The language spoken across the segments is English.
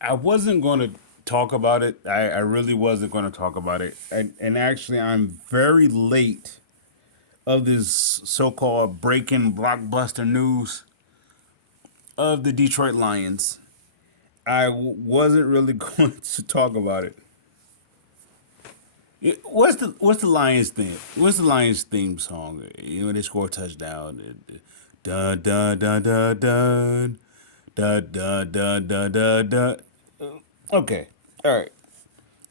I wasn't going to talk about it. I really wasn't going to talk about it. And actually, I'm very late of this so-called breaking blockbuster news of the Detroit Lions. Wasn't really going to talk about it. What's the Lions theme? What's the Lions theme song? You know, they score a touchdown. Dun dun dun dun dun dun dun dun dun dun dun. Okay, all right.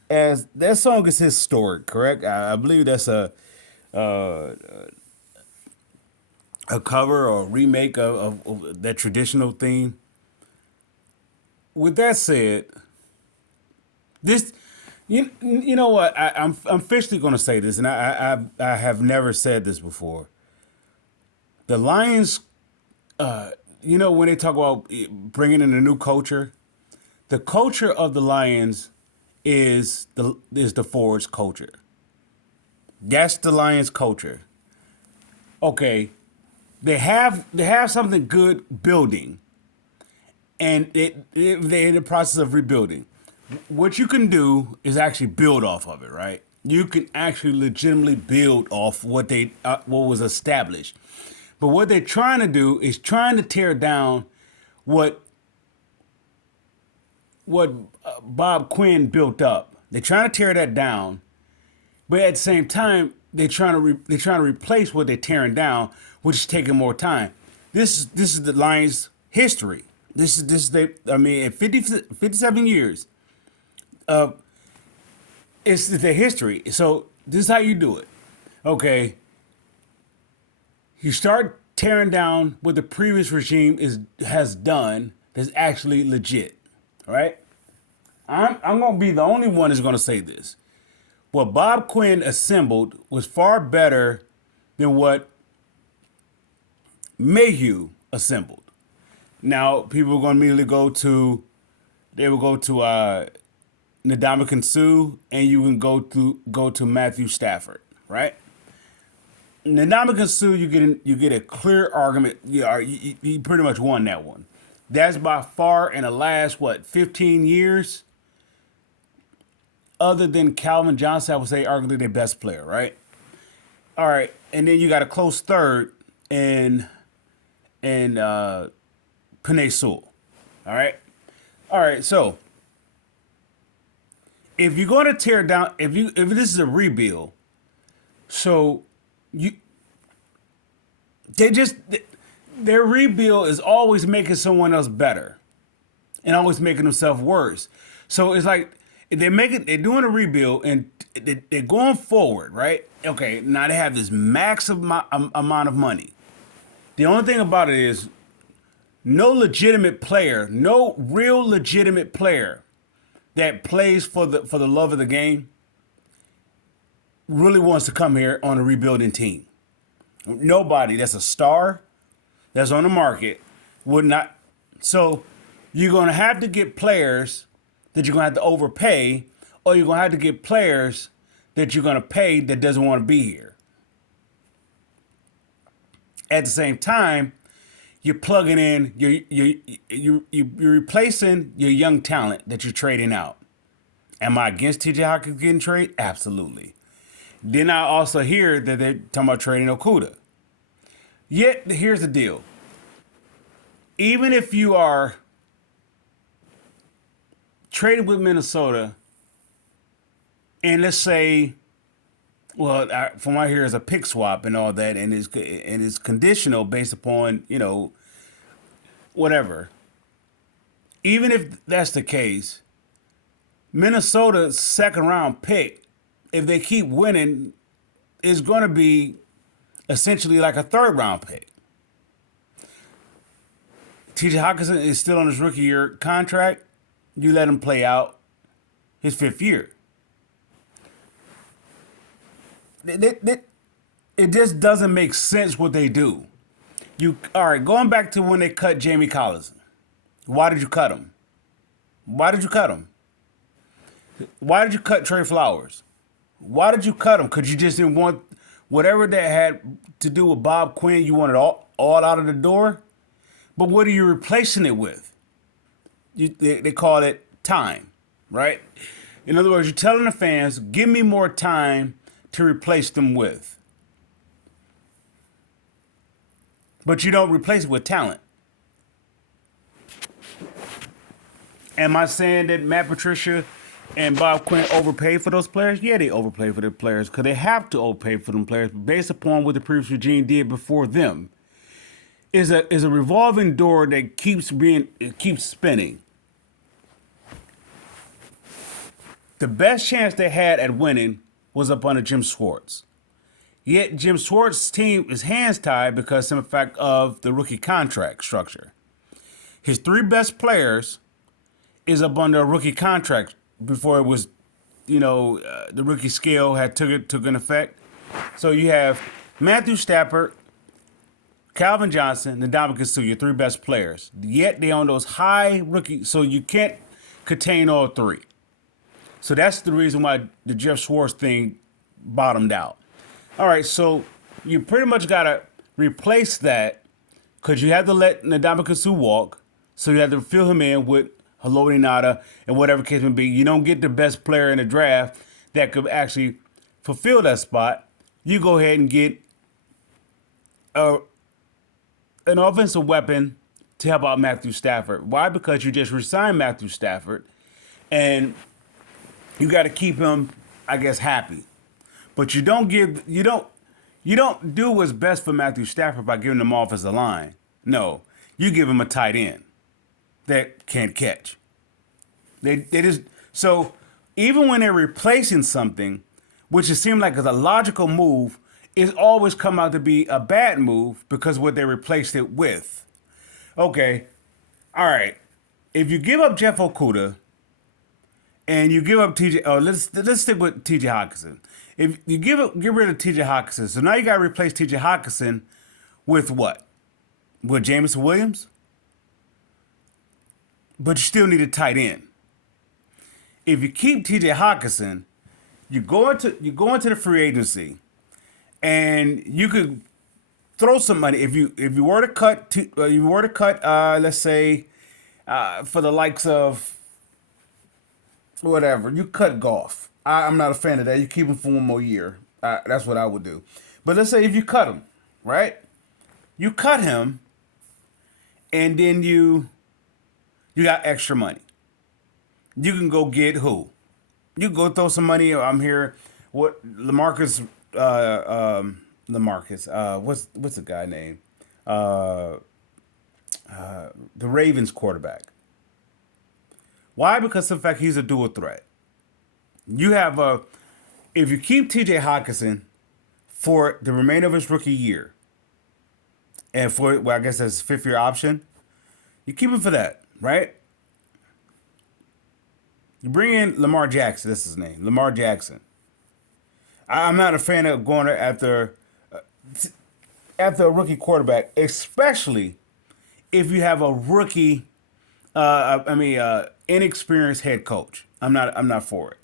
As that song is historic, correct? I believe that's uh, a cover or remake of that traditional theme. With that said, this you know what I'm officially going to say this, and I have never said this before. The Lions, you know, when they talk about bringing in a new culture, the culture of the Lions is the Forge culture. That's the Lions culture. Okay, they have something good building, and they're in the process of rebuilding. What you can do is actually build off of it, right? You can actually legitimately build off what was established. But what they're trying to do is trying to tear down what what Bob Quinn built up. They're trying to tear that down, but at the same time, they're trying to replace what they're tearing down, which is taking more time. This is the Lions' history. This is they. I mean, in 57 years, uh, it's their history. So this is how you do it. Okay, you start tearing down what the previous regime is has done that's actually legit. All right. I'm gonna be the only one that's gonna say this. What Bob Quinn assembled was far better than what Mayhew assembled. Now people are gonna immediately they will go to Ndamukong Suh, and you can go to Matthew Stafford, right? Ndamukong Suh, you get a clear argument. You pretty much won that one. That's by far in the last 15 years, other than Calvin Johnson, I would say arguably their best player, right? All right, and then you got a close third in Panay Sewell. All right, all right. So if you're going to tear down, if this is a rebuild, so you they just their rebuild is always making someone else better and always making themselves worse. So it's like they're doing a rebuild and they're going forward, right? Okay, now they have this massive amount of money. The only thing about it is no legitimate player, no real legitimate player that plays for the love of the game really wants to come here on a rebuilding team. Nobody that's a star that's on the market would not. So you're going to have to get players that you're going to have to overpay, or you're going to have to get players that you're going to pay that doesn't want to be here. At the same time, you're plugging in, you're replacing your young talent that you're trading out. Am I against TJ Hawkins getting traded? Absolutely. Then I also hear that they're talking about trading Okuda. Yet here's the deal: even if you are trading with Minnesota, and let's say, well, from what I hear is a pick swap and all that, and it's conditional based upon whatever. Even if that's the case, Minnesota's second round pick, if they keep winning, is going to be essentially like a third round pick. TJ Hawkinson is still on his rookie year contract. You let him play out his fifth year. It just doesn't make sense what they do. You all right? Going back to when they cut Jamie Collins. Why did you cut him? Why did you cut him? Why did you cut Trey Flowers? Why did you cut him? Because you just didn't want whatever that had to do with Bob Quinn. You wanted all out of the door. But what are you replacing it with? They call it time, right? In other words, you're telling the fans, give me more time to replace them with. But you don't replace it with talent. Am I saying that Matt Patricia and Bob Quinn overpaid for those players? Yeah, they overpaid for their players because they have to overpay for them players based upon what the previous regime did before them. Is a revolving door that keeps spinning. The best chance they had at winning was up under Jim Schwartz. Yet Jim Schwartz's team is hands tied because of the fact of the rookie contract structure. His three best players is up under a rookie contract before it was, the rookie scale had took an effect. So you have Matthew Stafford, Calvin Johnson, and Ndamukong Suh, your three best players. Yet they on those high rookie, so you can't contain all three. So that's the reason why the Jeff Schwartz thing bottomed out. All right, so you pretty much got to replace that because you had to let Ndamukong Suh walk. So you have to fill him in with Haloti Ngata and whatever case may be. You don't get the best player in the draft that could actually fulfill that spot. You go ahead and get an offensive weapon to help out Matthew Stafford. Why? Because you just resigned Matthew Stafford and you got to keep him, I guess, happy. But you don't do what's best for Matthew Stafford by giving him offensive line. No, you give him a tight end that can't catch. They just so even when they're replacing something, which it seemed like is a logical move, it's always come out to be a bad move because of what they replaced it with. Okay, all right. If you give up Jeff Okudah and you give up TJ, let's stick with TJ Hawkinson. If you get rid of TJ Hawkinson, so now you got to replace TJ Hawkinson with what? With Jameson Williams? But you still need a tight end. If you keep TJ Hawkinson, you go into the free agency, and you could throw some money. If you were to cut, let's say, for the likes of whatever, you cut Goff. I'm not a fan of that. You keep him for one more year. That's what I would do. But let's say if you cut him, right? You cut him, and then you got extra money. You can go get who? You can go throw some money. I'm here. What Lamarcus? What's the guy name? The Ravens quarterback. Why? Because of the fact he's a dual threat. You have if you keep TJ Hawkinson for the remainder of his rookie year, and for, I guess that's a fifth-year option, you keep him for that, right? You bring in Lamar Jackson, that's his name, Lamar Jackson. I'm not a fan of going after a rookie quarterback, especially if you have a rookie, inexperienced head coach. I'm not for it.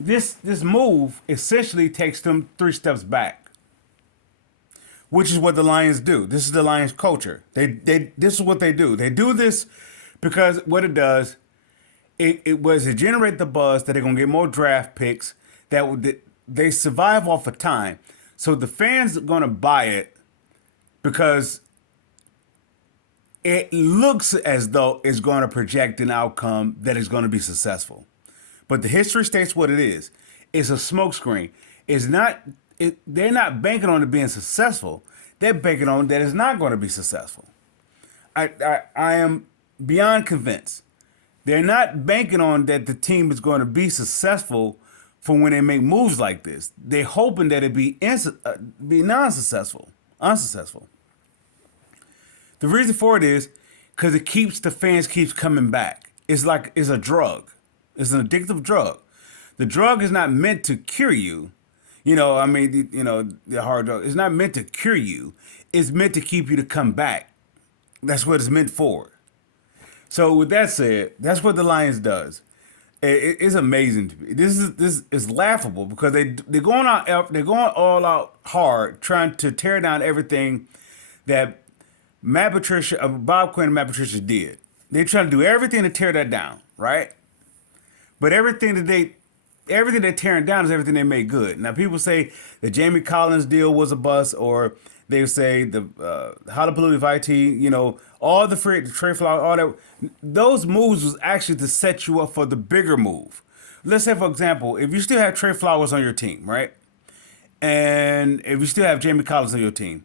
This move essentially takes them 3 steps back, which is what the Lions do. This is the Lions culture. This is what they do. They do this because what it does, it was to generate the buzz that they're gonna get more draft picks that they survive off of time. So the fans are gonna buy it because it looks as though it's going to project an outcome that is going to be successful. But the history states what it is. It's a smokescreen. They're not banking on it being successful. They're banking on that it's not going to be successful. I am beyond convinced. They're not banking on that the team is going to be successful for when they make moves like this. They're hoping that it be unsuccessful. The reason for it is because it keeps the fans keeps coming back. It's a drug. It's an addictive drug. The drug is not meant to cure you. The hard drug. It's not meant to cure you. It's meant to keep you to come back. That's what it's meant for. So with that said, that's what the Lions does. It's amazing to me. This is laughable because they're going all out hard trying to tear down everything that Matt Patricia, Bob Quinn and Matt Patricia did. They trying to do everything to tear that down, right? But everything they're tearing down is everything they made good. Now people say the Jamie Collins deal was a bust, or they say the Halapalooza IT, all the trade flower, all that. Those moves was actually to set you up for the bigger move. Let's say, for example, if you still have Trey Flowers on your team, right? And if you still have Jamie Collins on your team,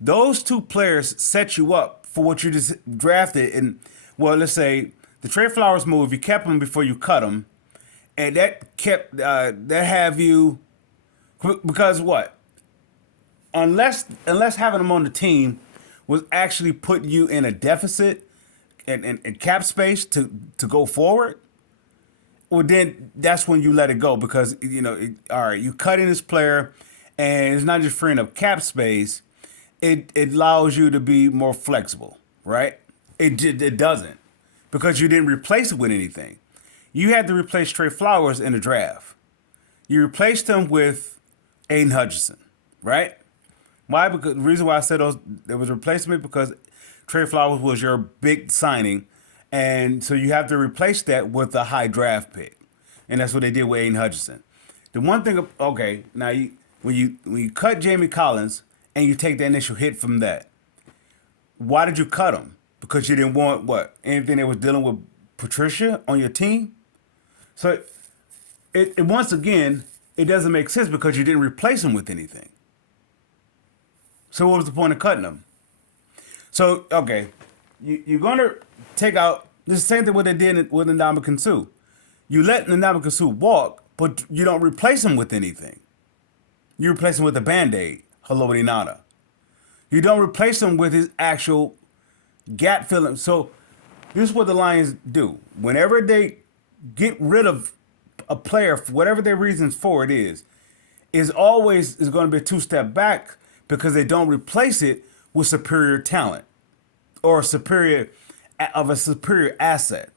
those two players set you up for what you just drafted. And well, let's say the Trey Flowers move, you kept him before you cut him, and that kept that have you because what? Unless having him on the team was actually put you in a deficit and cap space to go forward, well then that's when you let it go because all right, you cutting this player, and it's not just freeing up cap space. It allows you to be more flexible, right? It doesn't because you didn't replace it with anything. You had to replace Trey Flowers in the draft. You replaced him with Aiden Hutchinson, right? Why? Because the reason why I said there was a replacement because Trey Flowers was your big signing, and so you have to replace that with a high draft pick, and that's what they did with Aiden Hutchinson. The one thing, okay, now when you cut Jamie Collins and you take the initial hit from that, why did you cut him? Because you didn't want what anything that was dealing with Patricia on your team. So it once again it doesn't make sense because you didn't replace him with anything. So what was the point of cutting him? So okay, you're gonna take out the same thing what they did with Ndamukong Suh. You let Ndamukong Suh walk, but you don't replace him with anything. You replace him with a Band-Aid, Haloti Nada. You don't replace him with his actual gap filling. So this is what the Lions do. Whenever they get rid of a player, for whatever their reasons for it is always is going to be a two-step back because they don't replace it with superior talent or a superior asset.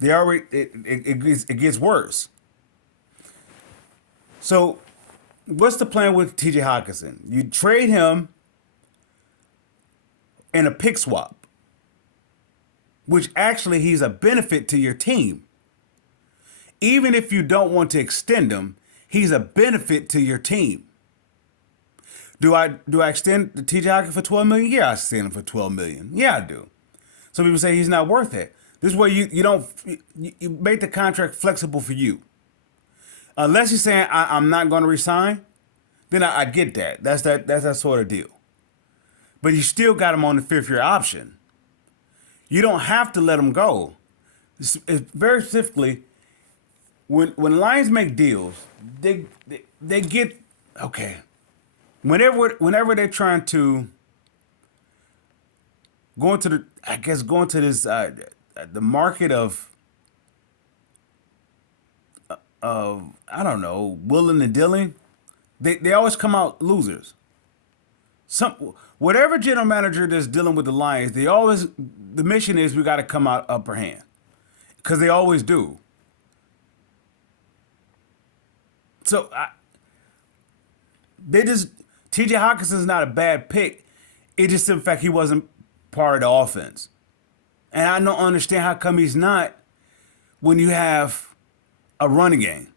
They already it gets worse. So what's the plan with T.J. Hockenson? You trade him in a pick swap, which actually he's a benefit to your team. Even if you don't want to extend him, he's a benefit to your team. Do I extend the TJ Hockenson for $12 million? Yeah, I extend him for $12 million. Yeah, I do. Some people say he's not worth it. This is where you make the contract flexible for you. Unless you're saying I'm not going to resign, then I get that. That's that sort of deal. But you still got him on the fifth year option. You don't have to let him go. It's very specifically, when Lions make deals, they get okay. Whenever they're trying to go into this the market of I don't know, willing and dealing, they always come out losers. Whatever general manager that's dealing with the Lions, the mission is we got to come out upper hand because they always do. So T.J. Hawkinson's not a bad pick. It just in fact he wasn't part of the offense, and I don't understand how come he's not when you have a running game.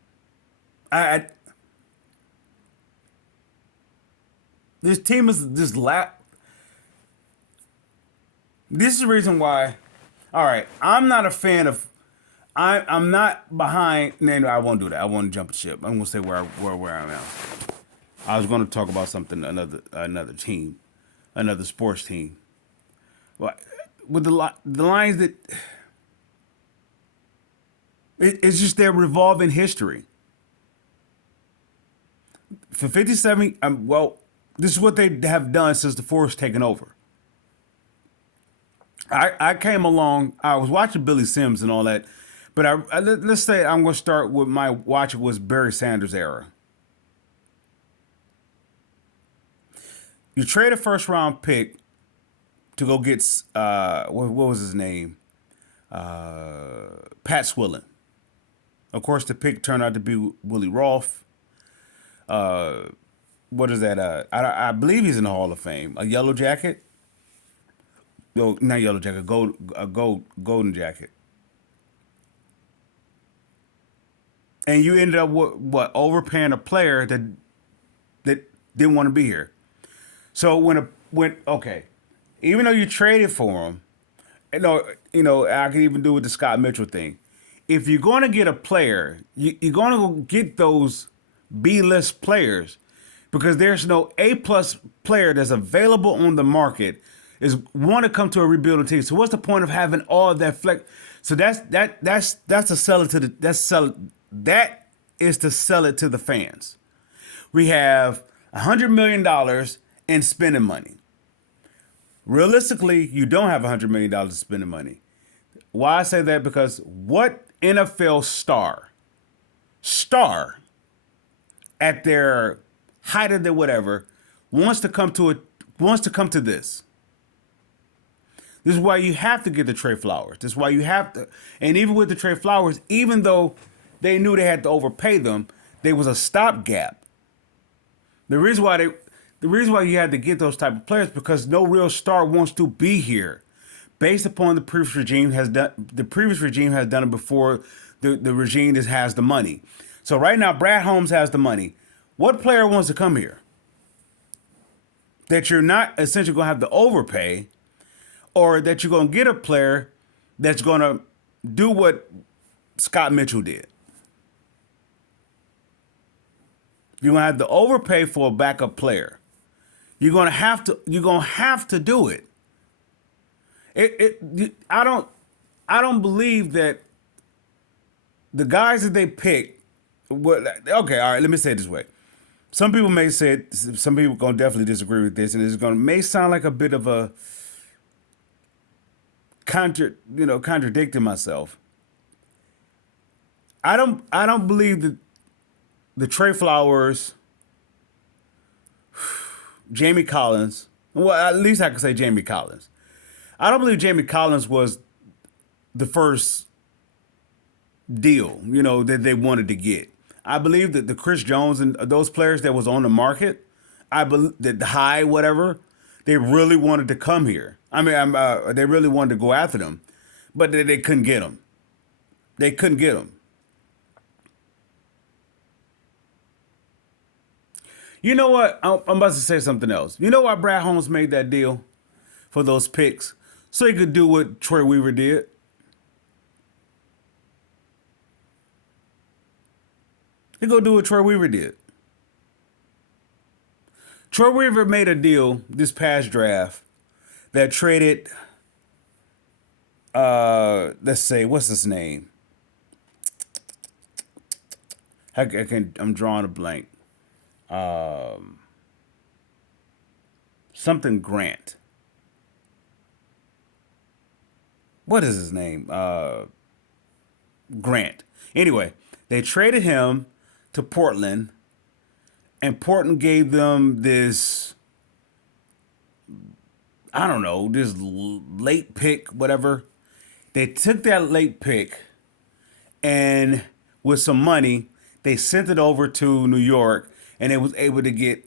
This team is just This is the reason why. All right, I'm not a fan of. I'm not behind. No, I won't do that. I won't jump the ship. I'm gonna say where I'm at. I was going to talk about something another team, another sports team. But with the Lions that it's just their revolving history. For 57, this is what they have done since the Force taken over. I came along. I was watching Billy Sims and all that, but let's say I'm going to start with my watching was Barry Sanders era. You trade a first round pick to go get what was his name? Pat Swilling. Of course, the pick turned out to be Willie Roth. What is that? I believe he's in the Hall of Fame. A Yellow Jacket. no, not yellow jacket, golden jacket, and you ended up what overpaying a player that didn't want to be here. So when okay, even though you traded for him, I could even do with the Scott Mitchell thing. If you're going to get a player, you're going to go get those B-list players because there's no A-plus player that's available on the market is want to come to a rebuilding team. So what's the point of having all of that flex? So that's to sell it to the that is to sell it to the fans. We have $100 million in spending money. Realistically, you don't have $100 million in spending money. Why I say that? Because what NFL star at their height of their whatever wants to come to this. This is why you have to get the Trey Flowers. This is why you have to, and even with the Trey Flowers, even though they knew they had to overpay them, there was a stopgap. The reason why you had to get those type of players because no real star wants to be here. Based upon the previous regime has done it before the regime that has the money. So right now Brad Holmes has the money. What player wants to come here? That you're not essentially going to have to overpay, or that you're going to get a player that's going to do what Scott Mitchell did. You're going to have to overpay for a backup player. You're going to have to do it. I don't believe that the guys that they pick. Okay, all right. Let me say it this way. Some people may say it. Some people gonna definitely disagree with this, and it's gonna may sound like a bit of a contradicting myself. I don't believe that the Trey Flowers, Jamie Collins. Well, at least I can say Jamie Collins. I don't believe Jamie Collins was the first deal, that they wanted to get. I believe that the Chris Jones and those players that was on the market, I believe that the high whatever, they really wanted to come here. I mean, they really wanted to go after them, but they couldn't get them. They couldn't get them. You know what? I'm about to say something else. You know why Brad Holmes made that deal for those picks? So he could do what Troy Weaver did. He go do what Troy Weaver did. Troy Weaver made a deal this past draft that traded, let's say, what's his name? I'm drawing a blank. Something Grant. What is his name? Grant. Anyway, they traded him to Portland, and Portland gave them this, I don't know, this late pick, whatever. They took that late pick, and with some money, they sent it over to New York, and they was able to get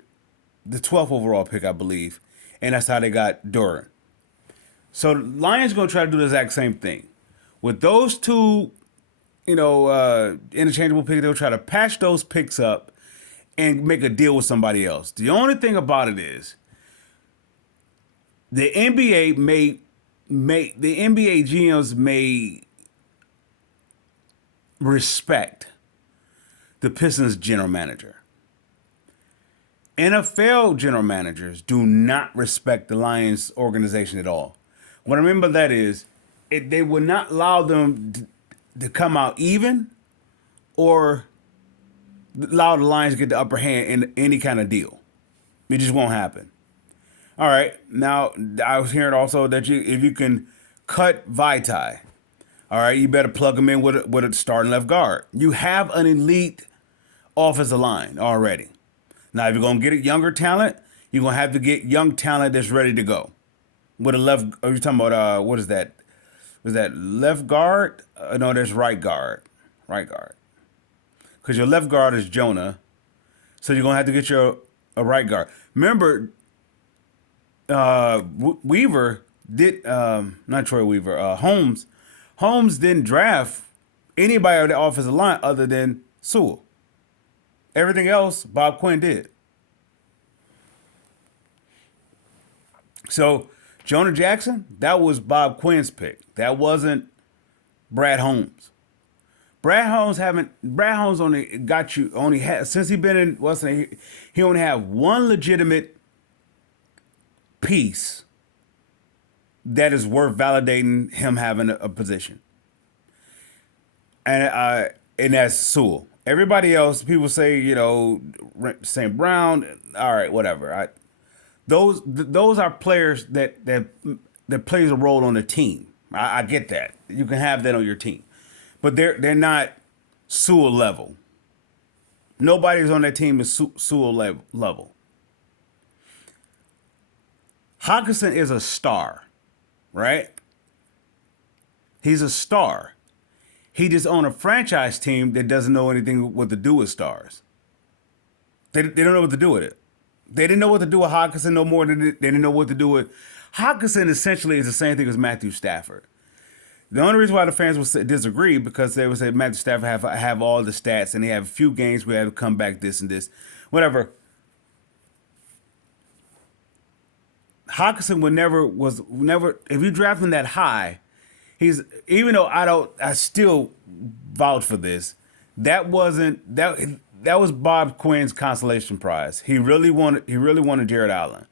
the 12th overall pick, I believe. And that's how they got Duran. So the Lions going to try to do the exact same thing. With those two, interchangeable picks, they'll try to patch those picks up and make a deal with somebody else. The only thing about it is the NBA the NBA GMs may respect the Pistons general manager. NFL general managers do not respect the Lions organization at all. What I mean by that is they would not allow them to come out even or allow the Lions to get the upper hand in any kind of deal. It just won't happen. All right. Now, I was hearing also that if you can cut Vitae, all right, you better plug him in with a starting left guard. You have an elite offensive line already. Now, if you're going to get a younger talent, you're going to have to get young talent that's ready to go. With a left, are you talking about, what is that? Was that left guard? No, that's right guard. Right guard. Because your left guard is Jonah. So you're going to have to get a right guard. Remember, Weaver did not Troy Weaver, Holmes. Holmes didn't draft anybody on the offensive line other than Sewell. Everything else, Bob Quinn did. So Jonah Jackson, that was Bob Quinn's pick. That wasn't Brad Holmes. Brad Holmes only got you only had since he been in wasn't he only had one legitimate piece that is worth validating him having a position. And that's Sewell. Everybody else, people say, St. Brown, all right, whatever. Those are players that plays a role on the team. I get that. You can have that on your team, but they're not Sewell level. Nobody's on that team is Sewell level. Hawkinson is a star, right? He's a star. He just on a franchise team that doesn't know anything what to do with stars. They don't know what to do with it. They didn't know what to do with Hawkinson no more than they didn't know what to do with Hawkinson. Essentially, is the same thing as Matthew Stafford. The only reason why the fans would disagree because they would say Matthew Stafford have all the stats and they have a few games where they have to come back this and this, whatever. Hawkinson was never if you draft him that high, he's even though I still vouch for this. That was Bob Quinn's consolation prize. He really wanted Jared Allen,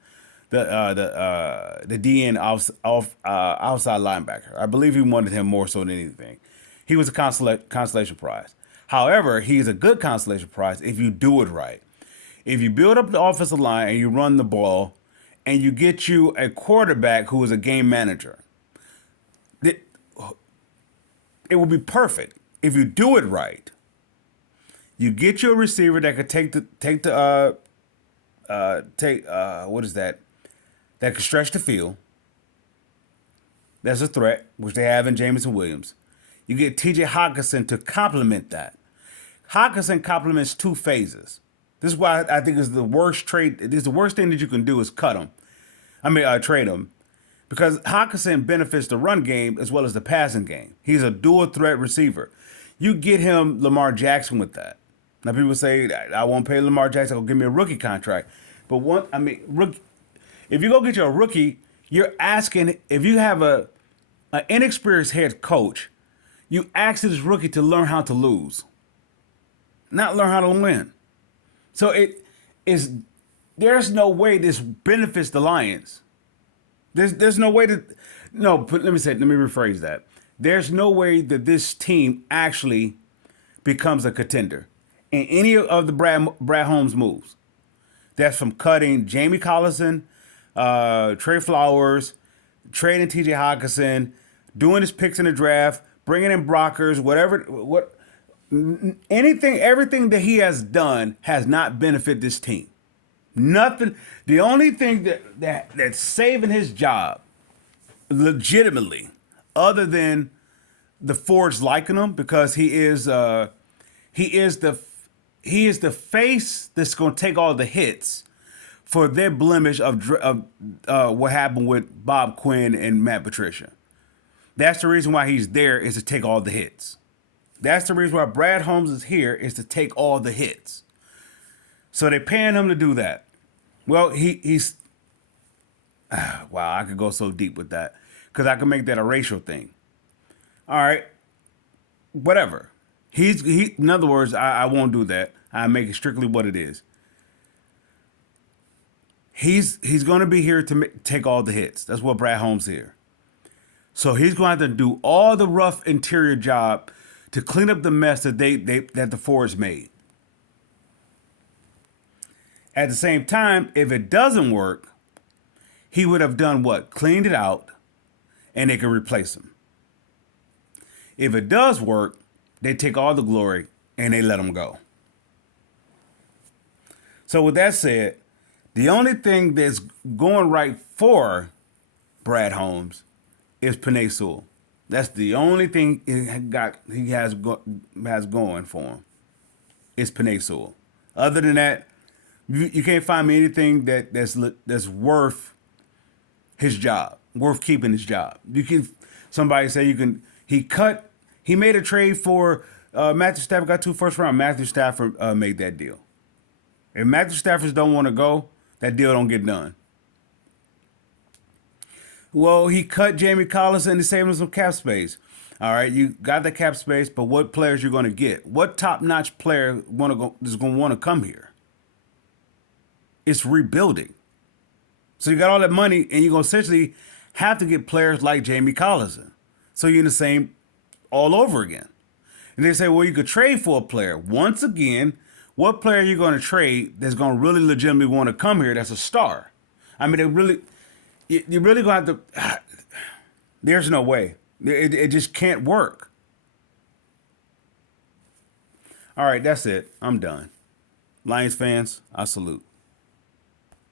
the DN outside linebacker. I believe he wanted him more so than anything. He was a consolation prize. However, he's a good consolation prize if you do it right. If you build up the offensive line and you run the ball, and you get you a quarterback who is a game manager, it will be perfect if you do it right. You get you a receiver that could what is that? That could stretch the field. That's a threat, which they have in Jameson Williams. You get T.J. Hawkinson to complement that. Hawkinson complements two phases. This is why I think it's the worst trade. This is the worst thing that you can do is cut him. Trade him. Because Hawkinson benefits the run game as well as the passing game. He's a dual threat receiver. You get him Lamar Jackson with that. Now people say I won't pay Lamar Jackson. I'll give me a rookie contract. But rookie. If you go get your rookie, you're asking if you have an inexperienced head coach, you ask this rookie to learn how to lose, not learn how to win. So there's no way this benefits the Lions. There's no way to no. But let me rephrase that. There's no way that this team actually becomes a contender in any of the Brad Holmes moves. That's from cutting Jamie Collison, Trey Flowers, trading T.J. Hawkinson, doing his picks in the draft, bringing in Brockers, everything that he has done has not benefited this team. Nothing. The only thing that's saving his job, legitimately, other than the Fords liking him because he is the face that's going to take all the hits for their blemish of what happened with Bob Quinn and Matt Patricia. That's the reason why he's there is to take all the hits. That's the reason why Brad Holmes is here is to take all the hits. So they're paying him to do that. Well, he's wow, I could go so deep with that because I can make that a racial thing. All right, whatever. In other words, I won't do that. I make it strictly what it is. He's going to be here to take all the hits. That's what Brad Holmes here. So he's going to have to do all the rough interior job to clean up the mess that that the Fords made. At the same time, if it doesn't work, he would have done what? Cleaned it out, and they could replace him. If it does work, they take all the glory and they let him go. So with that said, the only thing that's going right for Brad Holmes is Penei Sewell. That's the only thing he has going for him. Is Penei Sewell. Other than that, you can't find me anything that's worth his job. worth keeping his job. You can somebody say you can. He made a trade for Matthew Stafford. Got 2 first round. Matthew Stafford made that deal. If Matthew Stafford don't want to go, that deal don't get done. Well, he cut Jamie Collins and he saved him some cap space. All right, you got the cap space, but what players you're going to get? What top-notch player is going to want to come here? It's rebuilding. So you got all that money, and you're going to essentially have to get players like Jamie Collins. So you're in the same all over again. And they say, well, you could trade for a player. Once again, what player are you going to trade that's going to really legitimately want to come here that's a star? I mean, you're really going to have to, there's no way. It just can't work. All right, that's it. I'm done. Lions fans, I salute.